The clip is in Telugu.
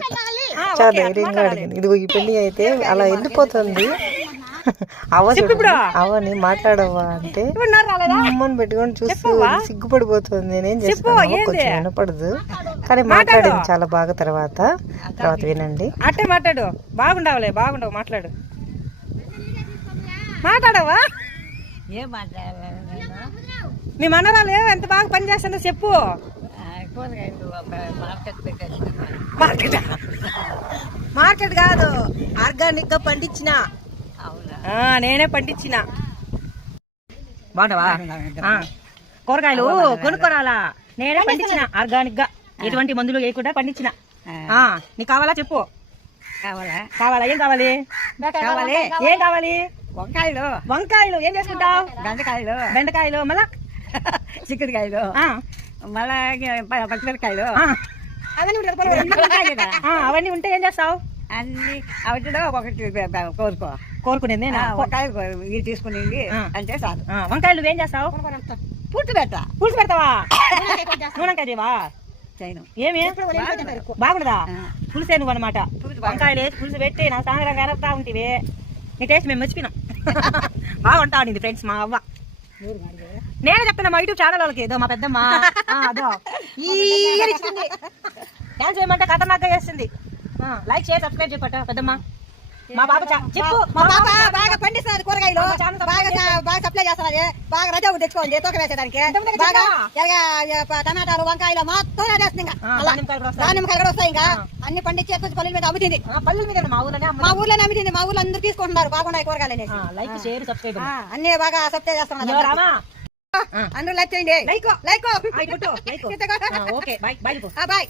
లేదు, చాలా ధైర్యంగా అడిగింది. ఇదిగో ఈ పిల్లి అయితే అలా వెళ్ళిపోతుంది. అవని మాట్లాడవా అంటే అమ్మని పెట్టుకొని చూస్తూ సిగ్గుపడిపోతుంది. నేనేం చేస్తాను, కొంచెం వినపడదు కానీ మాట్లాడింది చాలా బాగా. తర్వాత వినండి. అట్టే మాట్లాడు, బాగుండవు మాట్లాడు. మాట్లాడవా? ఏం మాట్లాడాలి? మీ మనరాలు ఎంత బాగా పని చేస్తుందో చెప్పు. మార్కెట్ కాదు, ఆర్గానిక్ గా పండించిన. నేనే పండించిన. బాగుంటావా? కూరగాయలు కొనుక్కోరాలా, నేనే పండించిన ఆర్గానిక్ గా, ఎటువంటి మందులు వేయకుండా పండించిన. నీకు కావాలా చెప్పు. కావాలా? ఏం కావాలి? ఏం కావాలి? వంకాయలు ఏం చేసుకుంటావు? బెండకాయలు మళ్ళా చిక్కుడుకాయలు, మళ్ళా పచ్చిమిరకాయలు, అవన్నీ ఉంటే ఏం చేస్తావు? అన్ని వాటిలో ఒకటి కోరుకునేది ఇది తీసుకునేది అంటే చాలు. వంకాయలు ఏం చేస్తావు? పులుసు పెడతావా? నూనెంకాయ దేవా? ఏమి బాగుండదా? పులుసే నువ్వు అనమాట. వంకాయలు వేసి పులుసు పెట్టి నా సాయంత్రం కనపడతా ఉంటివి. నీ టేస్ట్ మేము మర్చిపోయినాం. బాగుంటా ఉండింది ఫ్రెండ్స్ మా అవ్వ. నేనే చెప్తున్నా మా యూట్యూబ్ ఛానల్ వాళ్ళకి. ఏదో మా పెద్దమ్మ అదో డాన్స్ చేయమంటే ఖతర్నాక్గా చేస్తుంది. లైక్ షేర్ సబ్స్క్రైబ్ చెప్పట పెద్దమ్మ. మా బాబు చెప్పు. మా పాప బాగా పండిస్తున్నది, కూరగాయలు బాగా సప్లై చేస్తున్నది. బాగా రజా తెచ్చుకోండి తోక వేసేదానికి. బాగా టమాటాలు, వంకాయలు మొత్తం చేస్తుంది. దానిమ్మకాయలు కూడా వస్తాయి. ఇంకా అన్ని పండించి పల్లెల మీద అమ్ముతుంది. మా ఊర్లోనే అమ్ముతుంది. మా ఊర్లో అందరూ తీసుకుంటున్నారు. బాగున్నాయి కూరగాయలు అనేసి. లైక్ షేర్ సబ్స్క్రైబ్ అన్ని బాగా సప్లై చేస్తున్నారు. అందరూ లైక్ చేయండి. Like okay. బాయ్. బాయ్.